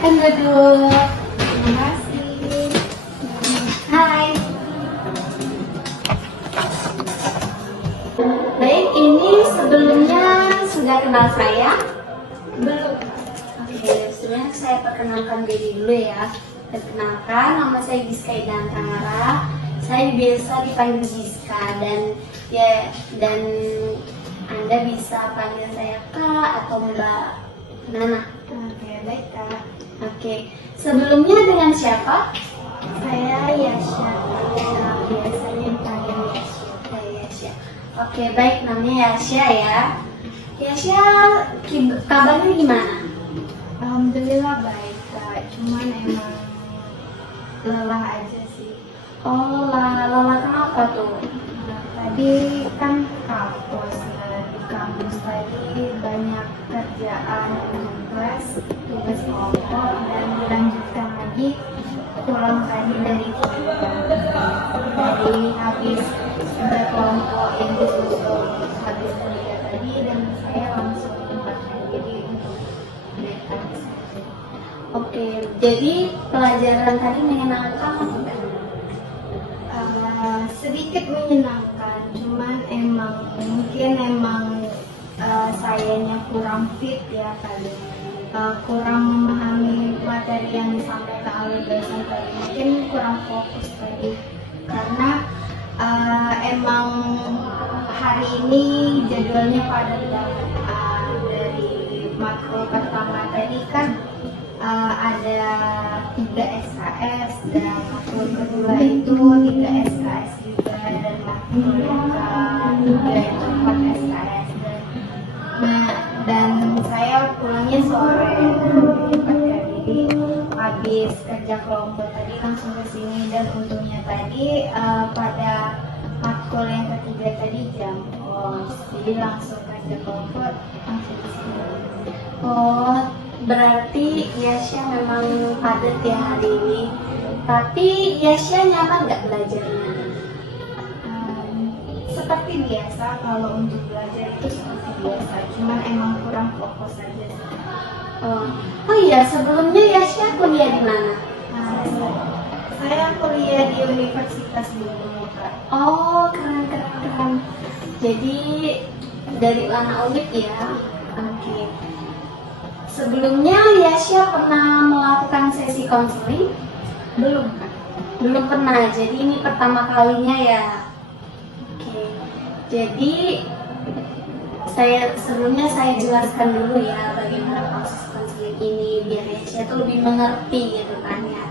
Silakan duduk. Terima kasih. Hai. Baik, ini sebelumnya sudah kenal saya? Belum. Oke, sebelumnya saya perkenalkan diri dulu ya. Perkenalkan, nama saya Giska Idantara. Saya biasa dipanggil Giska dan Anda bisa panggil saya Kak atau Mbak Nana. Oke, baik Kak. Oke, sebelumnya dengan siapa? Saya Yasha. Biasanya dipanggil Yasha. Yasha. Oke, baik, namanya Yasha ya. Yasha, kabarnya gimana? Alhamdulillah baik Kak. Cuman emang lelah aja sih. Oh, lelah kenapa tuh? Tadi kan kampus, di kampus tadi banyak kerjaan tugas kelompok dan dilanjutkan lagi pulang tadi dari habis ada kelompok yang disusul habis kuliah tadi dan saya langsung menyempatkan diri untuk datang. Oke, jadi pelajaran tadi menyenangkan enggak? Sedikit menyenangkan, cuman mungkin sayanya kurang fit ya kali, kurang memahami materi yang disampaikan oleh dosen tadi, mungkin kurang fokus tadi karena emang hari ini jadwalnya padat banget. Dari matkul pertama tadi kan ada 3 SKS dan matkul kedua itu 3 SKS juga dan matkul yang ketiga itu 4 SKS dan saya pulangnya sore menyempatkan diri habis kerja kelompok tadi langsung ke sini dan untungnya tadi pada matkul yang ketiga tadi jam jadi langsung kerja kelompok langsung ke sini. Oh, berarti Yasha memang padat ya hari ini. Tapi Yasha nyaman nggak belajarnya? Seperti biasa, kalau untuk belajar itu seperti biasa, cuman emang kurang fokus saja. Oh iya, sebelumnya Yasha kuliah di mana? Saya kuliah di Universitas dulu, Kak. Oh, keren. Jadi dari anak Unip ya? Oke. Sebelumnya Yasha pernah melakukan sesi konseling? Belum, Kak. Belum pernah, jadi ini pertama kalinya ya? Oke. Jadi sebelumnya saya jelaskan dulu ya bagaimana proses konseling ini biar Yasha tuh lebih mengerti gitu kan ya.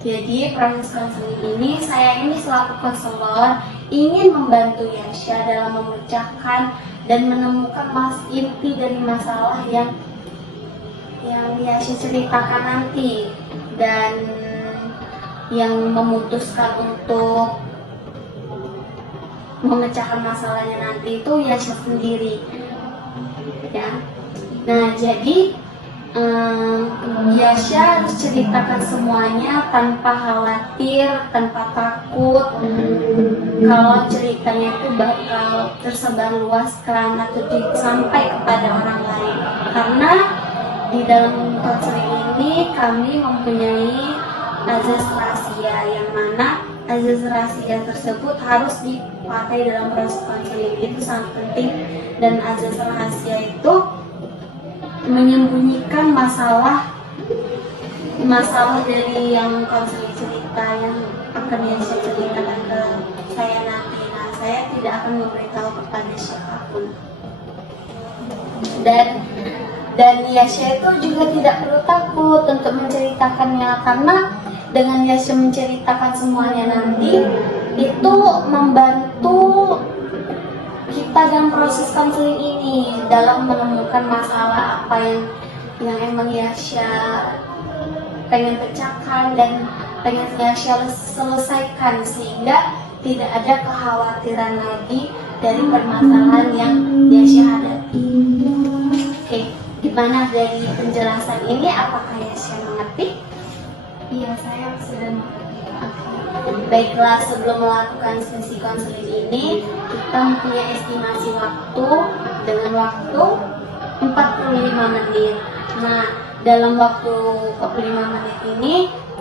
Jadi proses konseling ini saya ini selaku konselor ingin membantu Yasha dalam memecahkan dan menemukan inti dari masalah yang Yasha ceritakan nanti dan yang memutuskan untuk memecahkan masalahnya nanti itu Yasha sendiri, ya. Nah, jadi Yasha harus ceritakan semuanya tanpa khawatir, tanpa takut kalau ceritanya itu bakal tersebar luaskan atau sampai kepada orang lain. Karena di dalam konseling ini kami mempunyai azas rahasia, yang mana azas rahasia tersebut harus dipakai dalam proses konseling, itu sangat penting. Dan azas rahasia itu menyembunyikan masalah dari yang konseling cerita, yang akan saya ceritakan ke saya nanti. Nah, saya tidak akan memberitahu kepada siapapun. Dan Yasha itu juga tidak perlu takut untuk menceritakannya, karena dengan Yasha menceritakan semuanya nanti itu membantu kita dalam proses konseling ini, dalam menemukan masalah apa yang emang Yasha pengen pecahkan dan pengen Yasha selesaikan, sehingga tidak ada kekhawatiran lagi dari permasalahan yang Yasha hadapi. Oke, gimana dari penjelasan ini? Apakah Yasha mengerti? Iya, saya sudah mengerti. Baiklah, sebelum melakukan sesi konseling ini, kita mempunyai estimasi waktu dengan waktu 45 menit. Nah, dalam waktu 45 menit ini,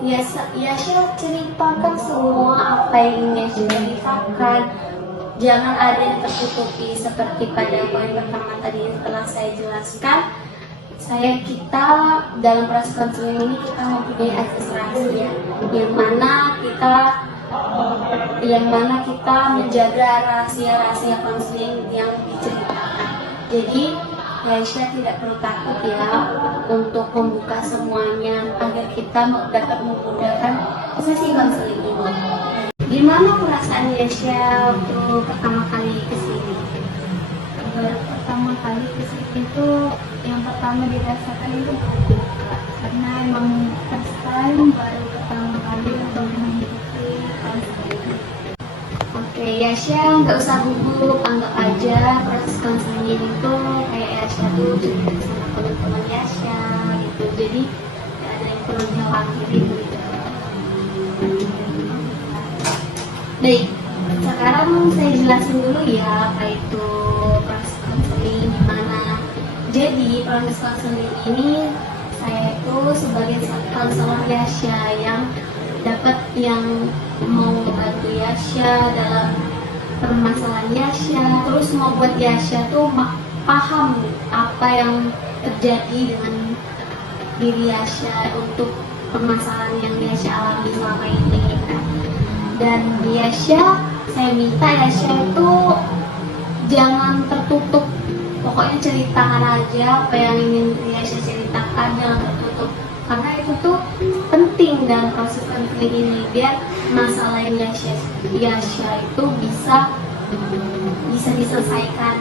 Yasha ceritakan semua apa yang Yasha ceritakan. Jangan ada yang tertutupi seperti pada poin pertama tadi yang telah saya jelaskan. Kita dalam proses konseling ini kita mempunyai azas rahasia, yang mana kita menjaga rahasia-rahasia konseling yang diceritakan. Jadi Yasha tidak perlu takut ya untuk membuka semuanya agar kita dapat memudahkan sesi konseling ini. Gimana perasaan Yasha waktu pertama kali kesini? Pertama kali kesini itu yang pertama dirasakan itu karena emang first time, baru pertama kali untuk mengikuti konseling. Oke, Yasha nggak usah gugup, anggap aja proses konseling ini tuh kayak Yasha tuh cerita sama teman-teman Yasha gitu. Jadi nggak ada yang perlu dikhawatirin gitu. Baik, sekarang saya jelasin dulu ya apa itu proses konseling gimana. Jadi proses konseling ini saya itu sebagai konselor Yasha yang mau membantu Yasha dalam permasalahan Yasha, terus mau buat Yasha tuh paham apa yang terjadi dengan diri Yasha untuk permasalahan yang Yasha alami selama ini. Dan Yasha, saya minta Yasha itu jangan tertutup, pokoknya ceritakan aja apa yang ingin Yasha ceritakan, jangan tertutup, karena itu tuh penting dalam proses konseling ini, biar masalah Yasha itu bisa diselesaikan.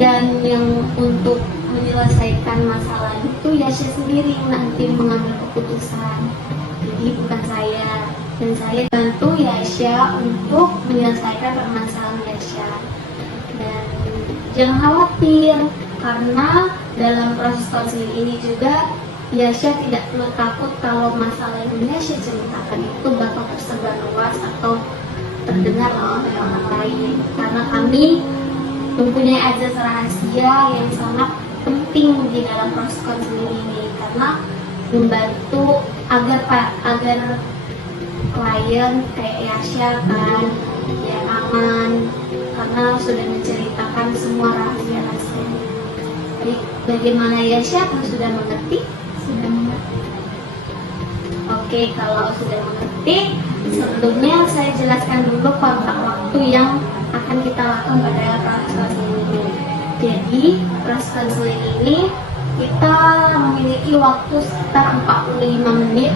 Dan yang untuk menyelesaikan masalah itu Yasha sendiri nanti mengambil keputusan, jadi bukan saya. Dan saya bantu Yasha untuk menyelesaikan permasalahan Yasha. Dan jangan khawatir, karena dalam proses konseling ini juga Yasha tidak perlu takut kalau masalah yang Yasha ceritakan itu bakal tersebar luas atau terdengar oleh orang lain. Karena kami mempunyai azas rahasia yang sangat penting di dalam proses konseling ini, karena membantu agar klien kayak Yasha kan ya aman, karena sudah menceritakan semua rahasia-rahasia. Jadi bagaimana Yasha, sudah mengerti? Sudah mengerti. Oke, kalau sudah mengerti, sebelumnya saya jelaskan dulu kontak waktu yang akan kita lakukan pada proses konseling ini. Jadi proses konseling ini kita memiliki waktu sekitar 45 menit.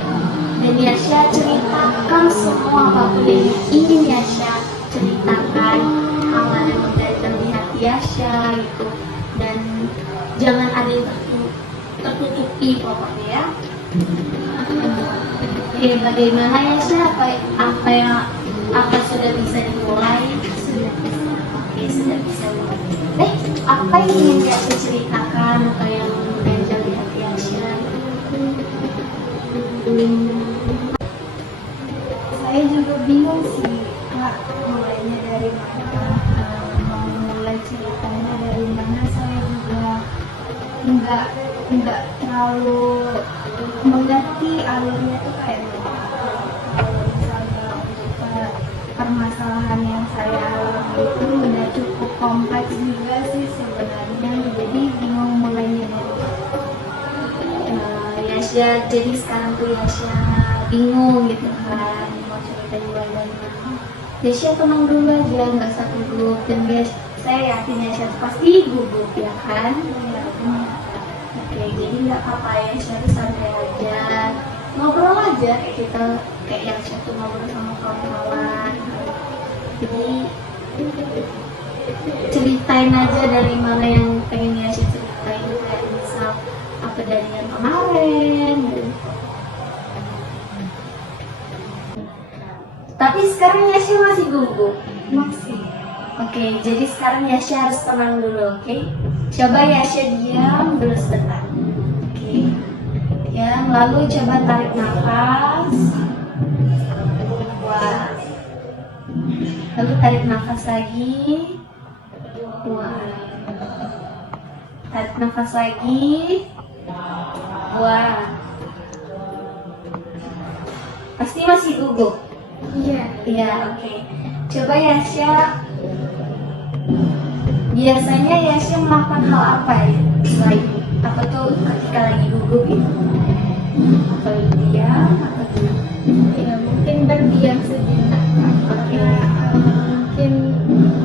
Dan Yasha ceritakan semua apapun yang ingin Yasha ceritakan, hal yang dari terlihat Yasha gitu. Dan jangan ada yang tertutupi pokoknya ya. Oke, bagaimana Yasha? Apa sudah bisa dimulai? jadi sudah bisa apa yang ingin Yasha ceritakan atau yang menjadi hati Yasha? Saya juga bingung sih Kak, mulainya dari mana, mau mulai ceritanya dari mana. Saya juga nggak terlalu mengerti alurnya tuh kayak gimana. Kalau misalnya permasalahan yang saya alami itu udah cukup kompleks juga sih sebenarnya, jadi bingung mulainya dari Yasha, jadi sekarang tuh Yasha bingung gitu kan, mau cerita mulai dari mana. Yasha tenang dulu aja, nggak usah gugup, dan saya yakin Yasha tuh pasti gugup ya kan. Oke, jadi nggak apa-apa, Yasha tuh santai aja, ngobrol aja kayak kita, kayak Yasha tuh ngobrol sama kawan-kawan. Jadi ceritain aja dari mana yang pengen Yasha ceritain, kayak misal apa dari yang kemarin gitu. Tapi sekarang Yasha masih gugup. masih. Oke, jadi sekarang Yasha harus tenang dulu, oke? Coba Yasha diam dulu sebentar. Oke. Ya, lalu coba tarik nafas. Wah. Lalu tarik nafas lagi. Wah. Tarik nafas lagi. Wah. Pasti masih gugup. Iya. Iya, oke. Coba Yasha, biasanya Yasha melakukan hal apa ya selain apa tuh ketika lagi gugup gitu? Atau diam atau gimana? Ya mungkin berdiam sejenak karena mungkin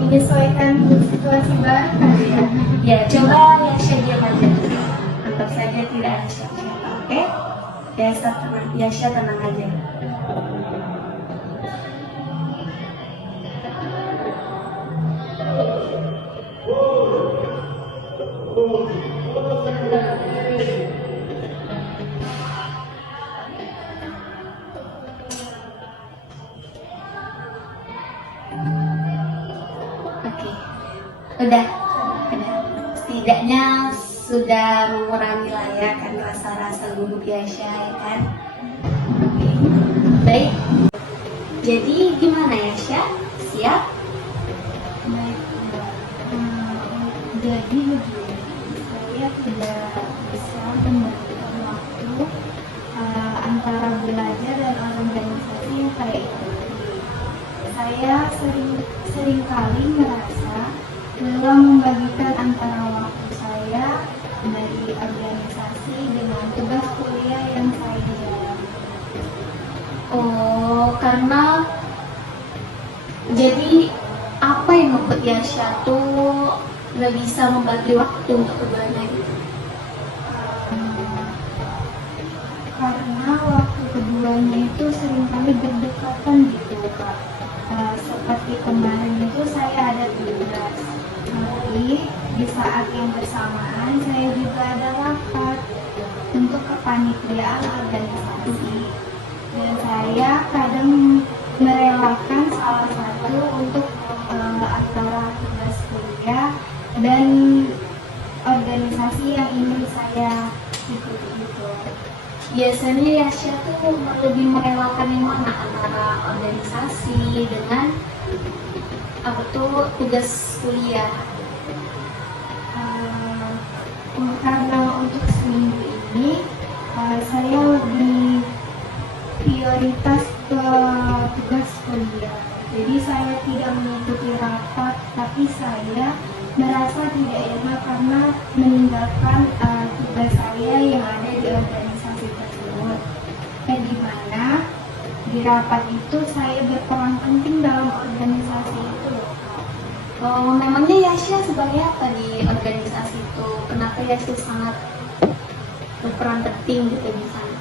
menyesuaikan situasi baru kali ya. Ya, coba Yasha diam aja. Anggap saja tidak ada siapa-siapa, oke? Yasha tenang aja. Oke, udah. Setidaknya sudah mengurangi lah ya kan rasa-rasa gugup Yasha ya kan. Oke, baik. Jadi gimana Yasha? Siap? Baik, jadi begini, saya tidak bisa memberikan waktu antara belajar dan organisasi yang kayak itu. Saya seringkali merasa belum membagikan antara waktu saya dari organisasi dengan tugas kuliah yang saya jalani. Oh, karena jadi apa yang membuat Yasha tuh nggak bisa membagi waktu untuk keduanya gitu? Karena waktu keduanya itu seringkali berdekatan gitu Kak. Seperti kemarin itu saya ada tugas, tapi di saat yang bersamaan saya juga ada rapat untuk kepanitiaan organisasi, dan saya kadang merelakan salah satu untuk antara tugas kuliah dan organisasi yang ingin saya ikuti gitu. Biasanya Yasha tuh lebih merelakan yang mana antara organisasi dengan apa tuh tugas kuliah? Karena untuk seminggu ini saya lebih prioritas ke tugas kuliah. Jadi saya tidak mengikuti rapat, tapi saya merasa tidak enak karena meninggalkan tugas saya yang ada di organisasi tersebut. Dan di mana di rapat itu saya berperan penting dalam organisasi itu. Oh, memangnya Yasha sebagai apa di organisasi itu? Kenapa Yasha sangat berperan penting gitu di sana?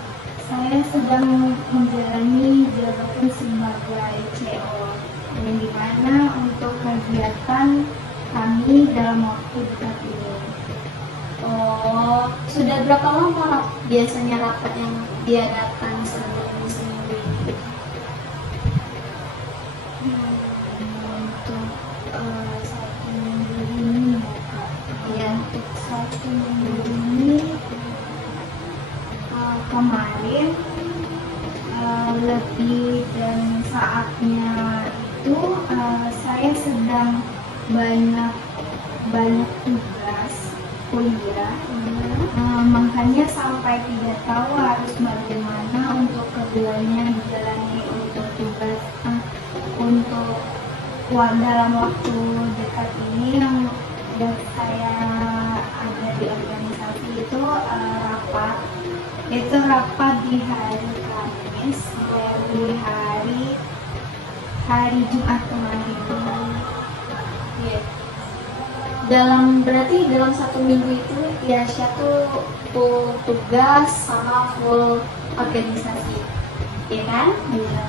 Saya sedang menjalani jabatan sebagai CO, yang dimana untuk kegiatan kami dalam waktu dekat ini. Oh, sudah berapa lama biasanya rapat yang diadakan sebelum seminggu ini? Untuk saat ini saya sedang banyak banyak tugas kuliah. Makanya sampai tidak tahu harus bagaimana untuk keduanya dijalani untuk tugas untuk dalam waktu dekat ini yang saya ada di organisasi itu rapat di hari Kamis dari hari Jumat kemarin. Iya. Berarti dalam 1 minggu itu Yasha tuh full tugas sama full organisasi, ya kan?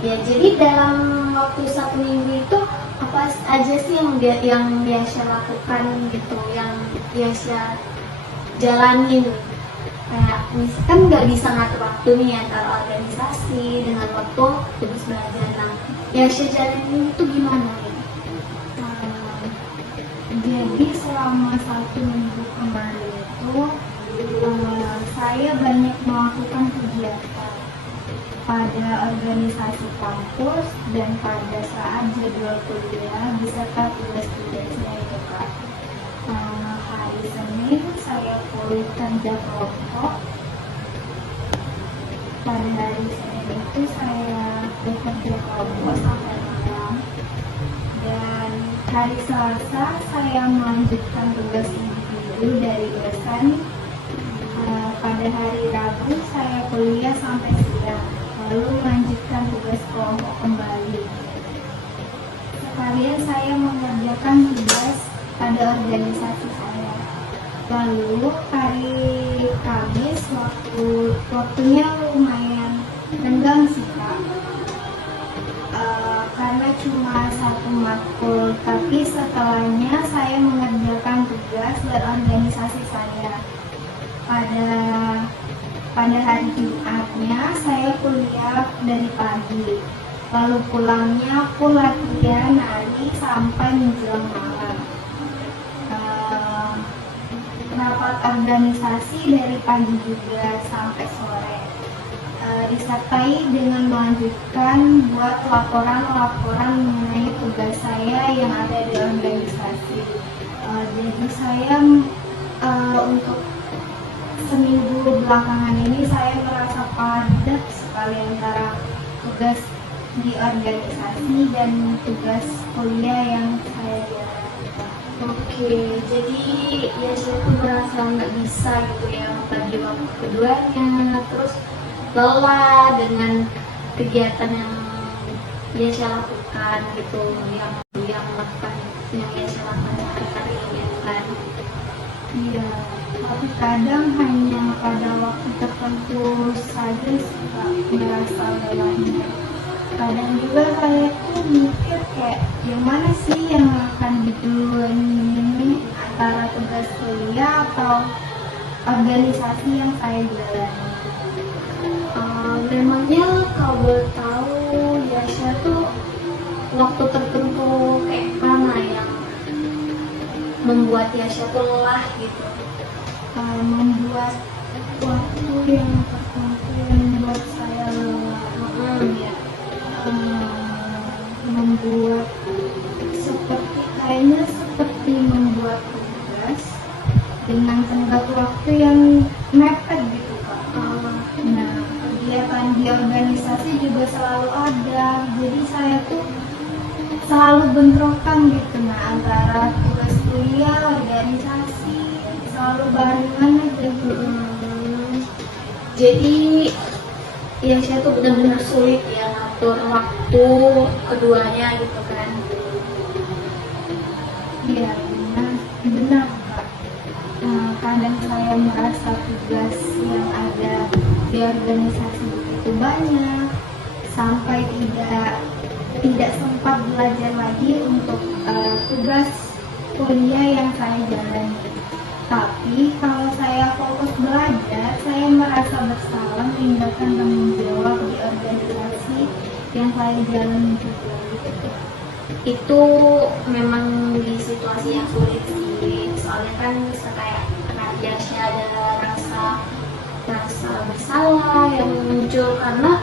Ya, jadi dalam waktu 1 minggu itu apa aja sih yang Yasha lakukan gitu, yang Yasha jalanin? Kayak misalkan nggak bisa ngatur waktu nih antara organisasi dengan waktu tugas belajar. Nah, Yasha jalanin itu gimana nih? Jadi selama 1 minggu kemarin itu saya banyak melakukan kegiatan pada organisasi kampus dan pada saat jadwal kuliah beserta tugas-tugasnya itu Kak. Hari Senin saya kuliah kerja kelompok. Pada hari Senin itu saya bekerja kelompok sampai malam. Dan hari Selasa saya melanjutkan tugas individu dari dosen. Pada hari Rabu saya kuliah sampai siang, lalu melanjutkan tugas kelompok kembali. Sekalian saya mengerjakan tugas pada organisasi saya. Lalu hari Kamis waktunya lumayan renggang sih Kak. Karena cuma 1 matkul, tapi setelahnya saya mengerjakan tugas dan organisasi saya. Pada hari Jumatnya saya kuliah dari pagi, lalu pulangnya aku latihan nari sampai menjelang malam. Rapat organisasi dari pagi juga sampai sore. Disertai dengan melanjutkan buat laporan-laporan mengenai tugas saya yang ada di organisasi. Jadi saya untuk seminggu belakangan ini saya merasa padat sekali antara tugas di organisasi dan tugas kuliah yang saya jalani. Oke, jadi Yasha tuh merasa nggak bisa gitu ya membagi waktu keduanya, terus lelah dengan kegiatan yang Yasha lakukan gitu, yang Yasha lakukan sehari-hari gitu kan. Iya, tapi kadang hanya pada waktu tertentu saja suka merasa lelahnya. Kadang juga saya tuh mikir kayak yang mana sih yang akan diduluan ini antara tugas kuliah atau organisasi yang saya jalani. Memangnya kalau boleh tahu Yasha tuh waktu tertentu kayak mana yang membuat Yasha tuh lelah gitu? Membuat waktu yang tertentu yang membuat saya lelah. Membuat seperti membuat tugas dengan tenggat waktu yang mepet gitu Kak. Nah, kegiatan di organisasi juga selalu ada, jadi saya tuh selalu bentrokan gitu antara tugas kuliah, organisasi, selalu barengan aja gitu. Jadi Yasha tuh benar-benar sulit ya ngatur waktu keduanya gitu kan. Iya, benar Kak. Kadang saya merasa tugas yang ada di organisasi begitu banyak sampai tidak sempat belajar lagi untuk tugas kuliah yang saya jalani. Tapi kalau saya fokus belajar, saya merasa bersalah meninggalkan tanggung jawab di organisasi yang saya jalani juga. Itu memang di situasi yang sulit sih, soalnya kan kayak Yasha ada rasa bersalah yang muncul karena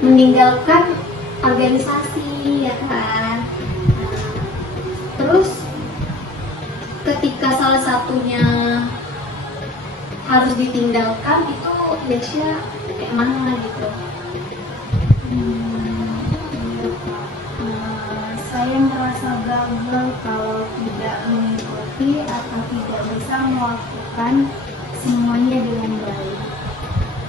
meninggalkan organisasi ya kan. waktunya harus ditinggalkan itu Yasya kayak mana gitu? Saya merasa gagal kalau tidak mengikuti atau tidak bisa melakukan semuanya dengan baik.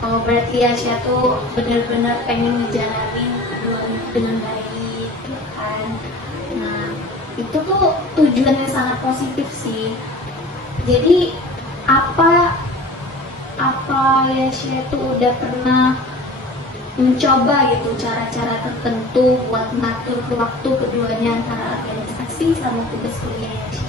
Oh, berarti Yasya tuh benar-benar pengen ngejalanin keduanya dengan baik, ya kan? Nah, itu tuh tujuannya sangat positif sih. Jadi apa Yasya tuh udah pernah mencoba gitu cara-cara tertentu buat ngatur waktu keduanya antara organisasi sama tugas kuliah Yasya?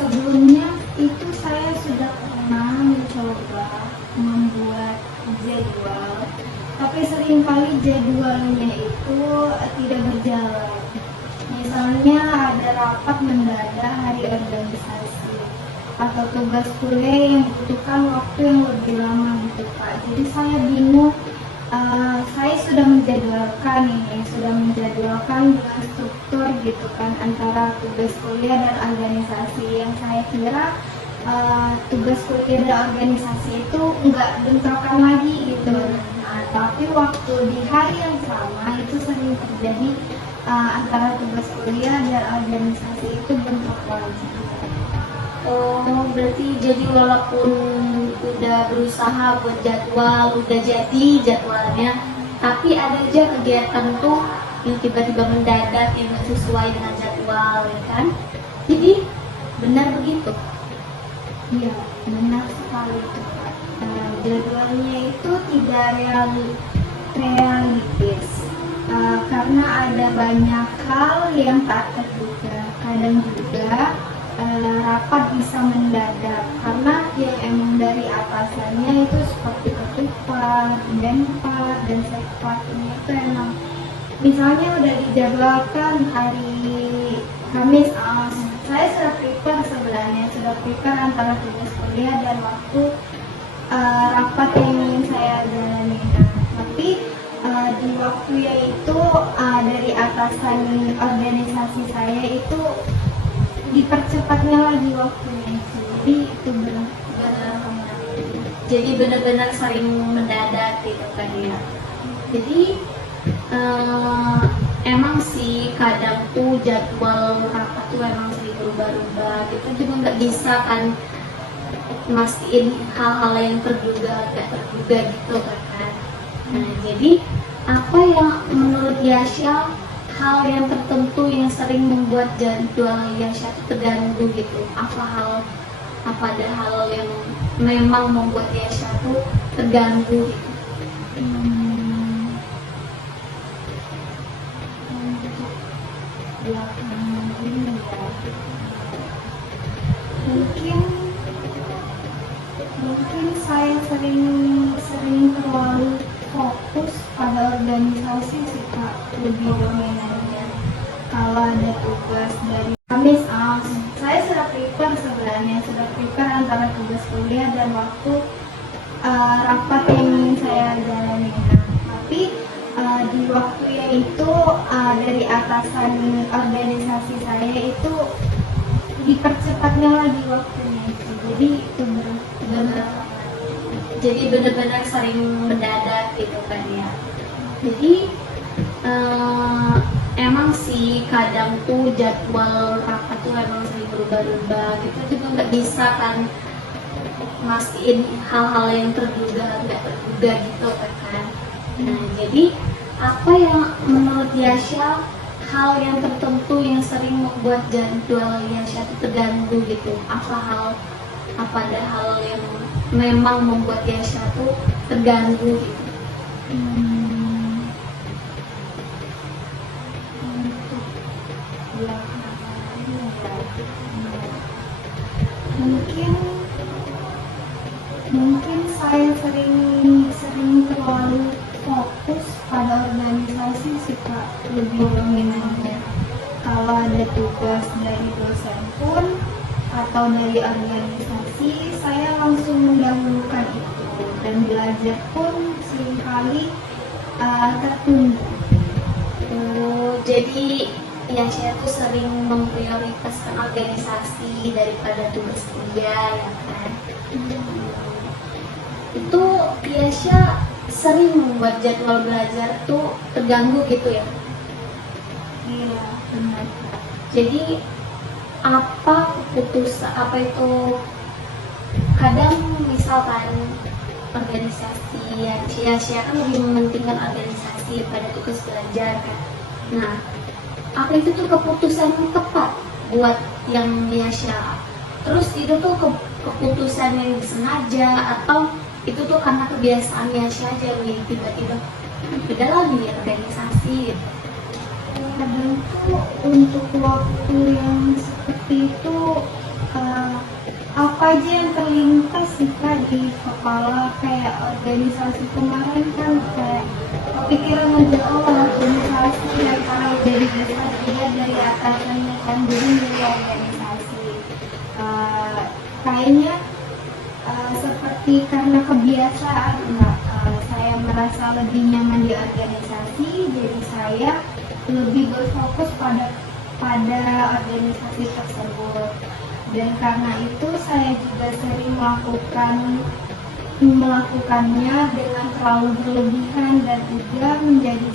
Sebelumnya itu saya sudah pernah mencoba membuat jadwal, tapi seringkali jadwalnya itu tidak berjalan. Misalnya ada rapat mendadak hari organisasi atau tugas kuliah yang membutuhkan waktu yang lebih lama gitu Pak. Jadi saya bingung. Saya sudah menjadwalkan dengan struktur gitu kan antara tugas kuliah dan organisasi, yang saya kira tugas kuliah dan organisasi itu nggak bentrokan lagi gitu. Tapi waktu di hari yang sama itu sering terjadi antara tugas kuliah dan organisasi itu bentrok lagi. Oh, berarti jadi walaupun udah berusaha buat jadwal, udah jadi jadwalnya, tapi ada aja kegiatan tuh yang tiba-tiba mendadak yang nggak sesuai dengan jadwal, ya kan? Jadi benar begitu? Iya, benar sekali itu Pak. Jadwalnya itu tidak realistis karena ada banyak hal yang tak terduga. Kadang juga rapat bisa mendadak karena yang emang dari atasannya itu seperti ketupat, denpat, dan sekpat ini itu emang misalnya udah dijadwalkan hari Kamis, saya sudah prepare antara tugas kuliah dan waktu rapat yang ingin saya jalani. Tapi di waktu yaitu dari atasan organisasi saya itu dipercepatnya lagi waktunya itu. Jadi itu benar. Jadi benar-benar sering mendadak gitu kan ya. Jadi emang sih kadang tuh jadwal rapat tuh emang sering berubah-ubah. Kita juga nggak bisa kan mastiin hal-hal yang terduga nggak terduga gitu kan. Nah, jadi apa yang menurut Yasya hal yang tertentu yang sering membuat jadwal Yasya terganggu gitu? Apa ada hal yang memang membuat Yasya tuh terganggu gitu? Mungkin saya sering terlalu fokus pada organisasi sih Kak, lebih dominannya. Kalau ada tugas dari Kamis, saya sudah prepare antara tugas kuliah dan waktu rapat yang ingin saya jalani. Tapi di waktu yang itu dari atasan organisasi saya itu dipercepatnya lagi waktunya itu. Jadi itu benar. Jadi benar-benar sering mendadak gitu kan ya. Jadi emang sih kadang tuh jadwal rapat tuh emang sering berubah-ubah. Kita juga nggak bisa kan mastiin hal-hal yang terduga nggak terduga gitu kan. Nah, jadi apa yang menurut Yasya hal yang tertentu yang sering membuat jadwal Yasya itu terganggu gitu? Apa ada hal yang memang membuat Yasya tuh terganggu gitu? Mungkin saya sering terlalu fokus pada organisasi sih Kak, lebih dominannya. Kalau ada tugas dari dosen pun atau dari organisasi, saya langsung mendahulukan itu, dan belajar pun seringkali tertunda. Jadi ya saya tuh sering memprioritaskan organisasi daripada tugas kuliah ya kan. Itu Yasha sering membuat jadwal belajar tuh terganggu gitu ya. Iya, benar. Jadi apa keputusan apa itu, kadang misalkan organisasi ya sia-sia kan lebih mementingkan organisasi pada tugas belajar kan. Nah, apa itu tuh keputusan yang tepat buat yang sia-sia? Terus itu tuh keputusan yang disengaja atau itu tuh karena kebiasaan sia aja nih tiba-tiba beda lagi organisasi gitu. Kadang tuh untuk waktu yang seperti itu apa aja yang terlintas sih Kak di kepala, kayak organisasi kemarin kan kayak kepikiran aja organisasi yang karena dari besar juga dari atasannya kan jadi dari organisasi. Kayaknya seperti karena kebiasaan Kak, saya merasa lebih nyaman di organisasi, jadi saya lebih berfokus pada organisasi tersebut. Dan karena itu saya juga sering melakukannya dengan terlalu berlebihan dan juga menjadi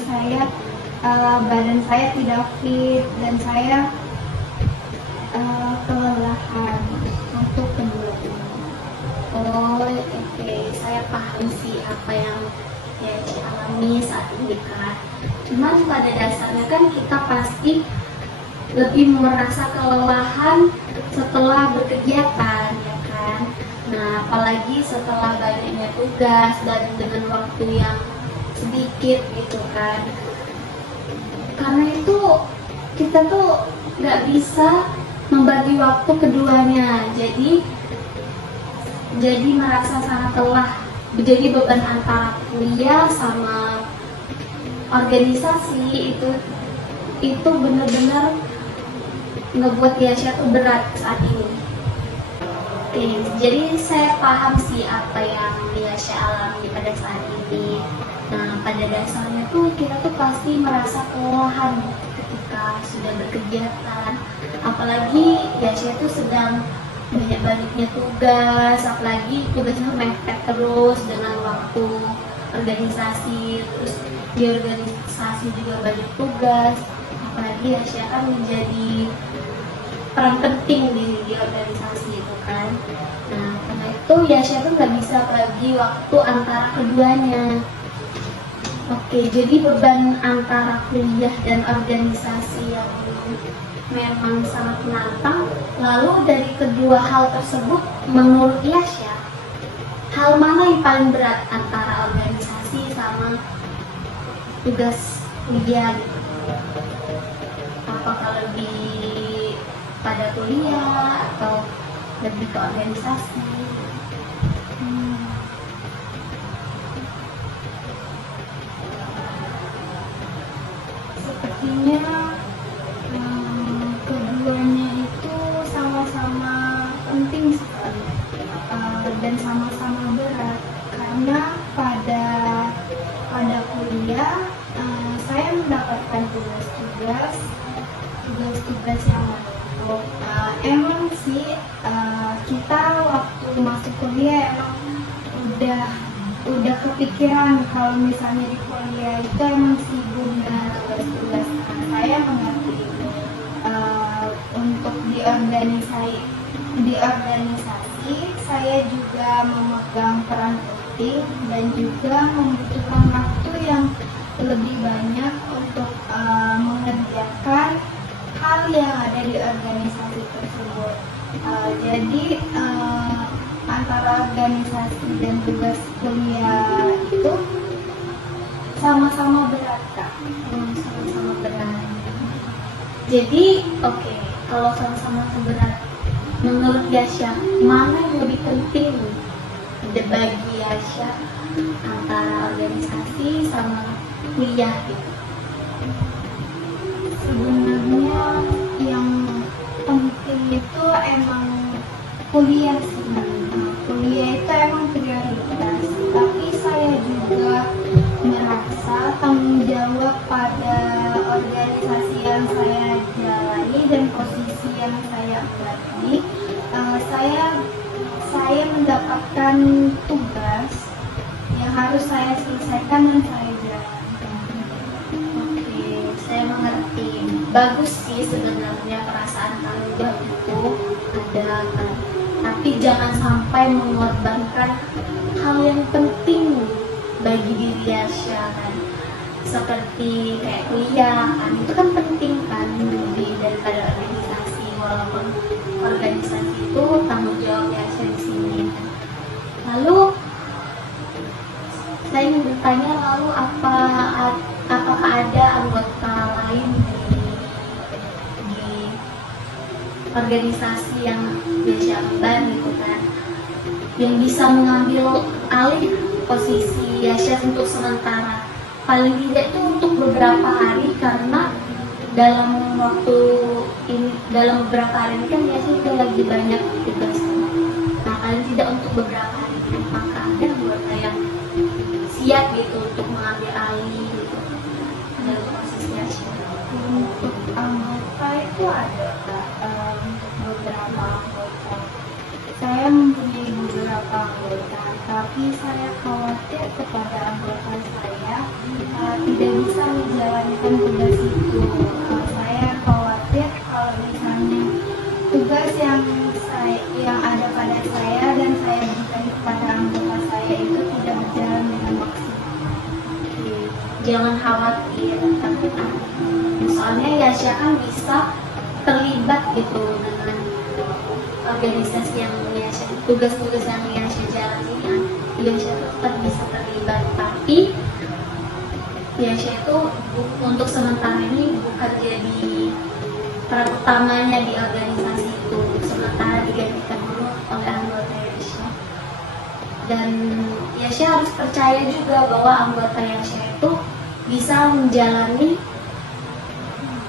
badan saya tidak fit dan saya kelelahan untuk kedua ini. Oh, oke. Saya paham sih apa yang ya alami saat ini kan. Cuman pada dasarnya kan kita pasti lebih merasa kelelahan setelah berkegiatan ya kan. Nah, apalagi setelah banyaknya tugas dan dengan waktu yang sedikit gitu kan. Karena itu kita tuh nggak bisa membagi waktu keduanya. Jadi merasa sangat lelah. Jadi beban antara kuliah sama organisasi itu benar-benar ngebuat Yasha tuh berat saat ini. Oke, jadi saya paham sih apa yang Yasha alami pada saat ini. Nah, pada dasarnya tuh kita tuh pasti merasa kelelahan ketika sudah berkegiatan. Apalagi Yasha tuh sedang banyak-banyaknya tugas, apalagi tugasnya mepet terus dengan waktu organisasi, terus di organisasi juga banyak tugas, apalagi Yasha kan menjadi peran penting di organisasi itu kan. Nah, karena itu Yasha tuh nggak bisa bagi waktu antara keduanya. Oke, jadi beban antara kuliah dan organisasi yang memang sangat menantang. Lalu dari kedua hal tersebut, menurut Yasha, hal mana yang paling berat antara organisasi sama tugas kuliah gitu? Apakah lebih pada kuliah atau lebih ke organisasi? Sepertinya keduanya itu sama-sama penting sekali dan sama-sama berat karena pada kuliah saya mendapatkan tugas-tugas yang menumpuk. Emang sih kita waktu masuk kuliah emang udah kepikiran kalau misalnya di kuliah itu emang sibuk dengan tugas-tugas. Saya mengerti untuk di organisasi saya juga memegang peran penting dan juga membutuhkan waktu yang lebih banyak untuk mengerjakan hal yang ada di organisasi tersebut. Jadi antara organisasi dan tugas kuliah itu sama-sama berat Kak. Sama-sama berat. Jadi, oke, kalau sama-sama berat, menurut Yasha, mana yang lebih penting bagi Yasha antara organisasi sama kuliah gitu? Sebenarnya yang penting itu emang kuliah sih. Kuliah itu emang prioritas, tapi saya juga merasa tanggung jawab pada organisasi yang saya dan posisi yang saya embangi, saya mendapatkan tugas yang harus saya selesaikan dan saya jalankan. Oke, saya mengerti. Bagus sih sebenarnya perasaan tanggung jawab itu ada kan. Tapi jangan sampai mengorbankan hal yang penting bagi diri Yasha kan. Seperti kayak kuliah kan, itu kan penting kan lebih daripada organisasi, walaupun organisasi itu tanggung jawab Yasha di sini kan. Lalu saya ingin bertanya, lalu apakah ada anggota lain di organisasi yang Yasha emban gitu kan, yang bisa mengambil alih posisi Yasha untuk sementara, paling tidak itu untuk beberapa hari, karena dalam beberapa hari ini kan Yasha juga lagi banyak tugas. Nah, paling tidak untuk beberapa hari ini, maka ada anggota yang siap gitu untuk mengambil alih gitu dalam proses Yasha. Untuk anggota itu ada beberapa anggota. Saya mempunyai beberapa anggota, tapi saya khawatir kepada anggota saya tidak bisa menjalankan tugas itu. Saya khawatir kalau misalnya tugas yang ada pada saya dan saya berikan kepada anggota saya itu tidak berjalan dengan maksimal. Jangan khawatir, soalnya Yasha kan bisa terlibat gitu dengan organisasi yang Yasha, tugas-tugas yang Yasha jalani, Yasha tetap bisa terlibat. Tapi Yasha itu untuk sementara ini bukan jadi peran utamanya di organisasi itu, sementara digantikan dulu oleh anggota Yasha. Dan Yasha harus percaya juga bahwa anggota Yasha itu bisa menjalani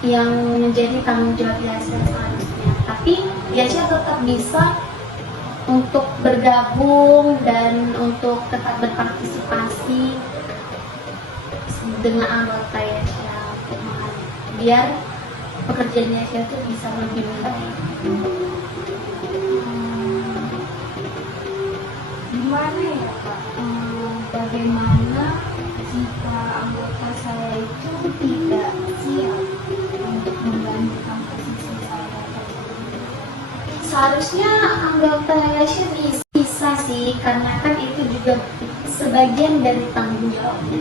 yang menjadi tanggung jawab Yasha seharusnya. Tapi Yasha tetap bisa untuk bergabung dan untuk tetap berpartisipasi dengan anggota Yasha biar pekerjaan Yasha itu bisa lebih baik. Gimana ya Pak? Bagaimana jika anggota saya itu tidak siap untuk menggantikan posisi saya? Seharusnya anggota Yasha bisa sih, karena kan itu juga sebagian dari tanggung jawabnya.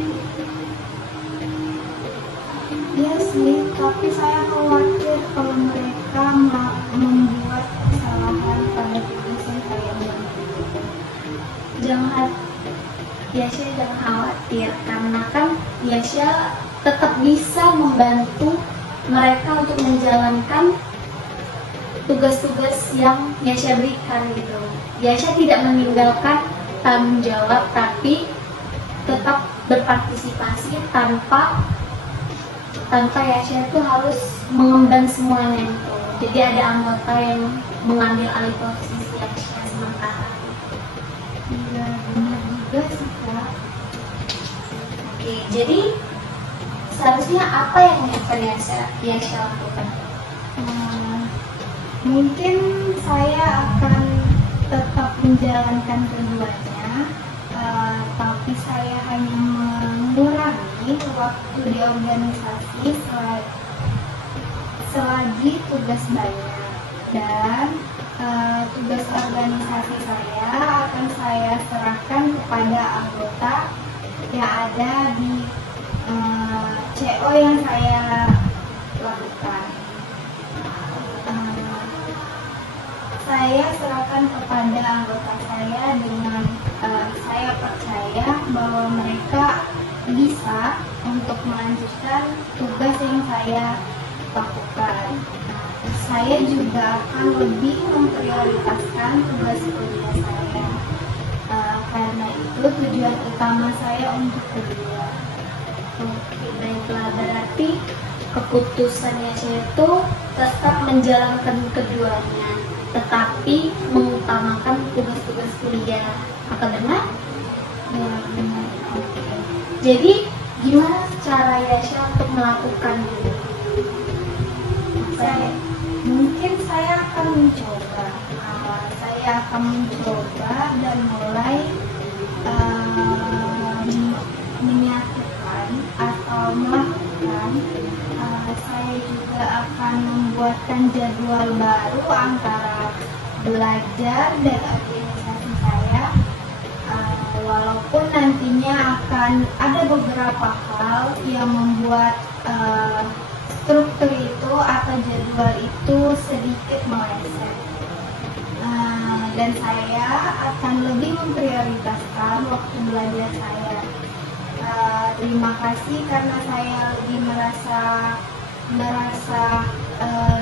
Iya sih, tapi saya khawatir kalau mereka membuat kesalahan pada tugas yang saya buat. Yasha jangan khawatir, karena kan Yasha tetap bisa membantu mereka untuk menjalankan tugas-tugas yang Yasha berikan gitu. Yasha tidak meninggalkan tanggung jawab, tapi tetap berpartisipasi tanpa Yasha itu harus mengemban semuanya itu. Jadi ada anggota yang mengambil alih posisi Yasha sementara. Iya, benar juga sih Kak. Oke, jadi seharusnya apa yang akan Yasha lakukan? Mungkin saya akan tetap menjalankan keduanya, tapi saya hanya mengurangi waktu di organisasi selagi tugas banyak, dan tugas organisasi saya akan saya serahkan kepada anggota yang ada di CO yang saya lakukan. Saya serahkan kepada anggota saya dengan saya percaya bahwa mereka bisa untuk melanjutkan tugas yang saya lakukan. Saya juga akan lebih memprioritaskan tugas kuliah saya, karena itu tujuan utama saya untuk kedua. Oke, baiklah, berarti keputusannya itu tetap menjalankan keduanya, tetapi mengutamakan tugas-tugas kuliah. Apa benar? Ya, benar. Oke. Jadi gimana cara Yasha untuk melakukan Saya mencoba. Saya akan mencoba dan mulai menyatukan atau melakukan. Saya juga akan membuatkan jadwal baru antara belajar dan organisasi saya. Walaupun nantinya akan ada beberapa hal yang membuat struktur itu atau jadwal itu sedikit meleset. Dan saya akan lebih memprioritaskan waktu belajar saya. Terima kasih karena saya lebih merasa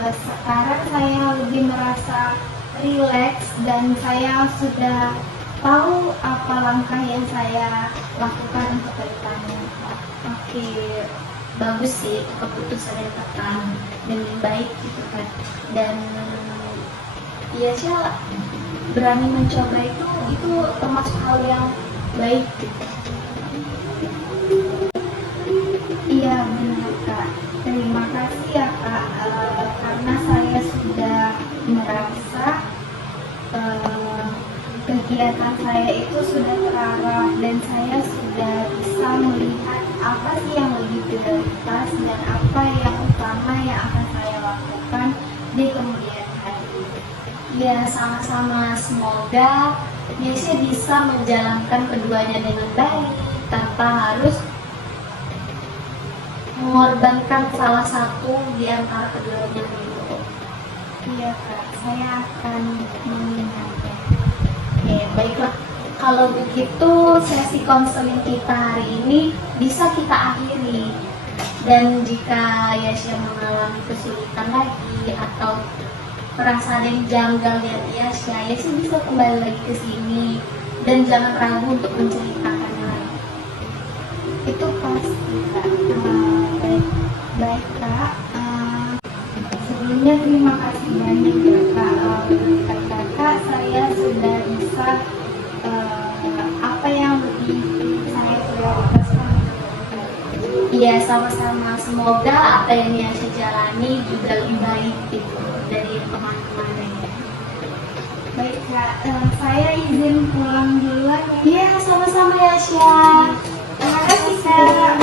sekarang saya lebih merasa rileks dan saya sudah tahu apa langkah yang saya lakukan untuk kedepannya. Oke, bagus sih itu keputusan yang tepat dan baik gitu kan. Dan ya sih berani mencoba itu termasuk hal yang baik gitu. Iya benar Kak. Terima kasih ya Kak, karena saya sudah merasa kegiatan saya itu sudah terarah dan saya sudah bisa melihat apa sih yang lebih prioritas dan apa yang utama yang akan saya lakukan di kemudian hari. Ya sama-sama, semoga Yesya bisa menjalankan keduanya dengan baik tanpa harus mengorbankan salah satu di antara keduanya dulu. Iya Kak, saya akan mengingatnya. Oke, baiklah. Kalau begitu sesi konseling kita hari ini bisa kita akhiri. Dan jika Yesya mengalami kesulitan lagi atau merasa ada yang janggal di hati Yesya bisa kembali lagi ke sini dan jangan ragu untuk menceritakannya lagi. Itu pasti Kak. Baik Kak. Sebelumnya terima kasih banyak ya Kak. Berkat Kakak saya sudah bisa apa yang lebih saya prioritaskan. Iya, sama-sama. Semoga apa yang Yesya jalani juga lebih baik gitu dari teman-teman. Baik Kak, saya izin pulang duluan ya. Iya, sama-sama Yesya. Terima kasih Kak.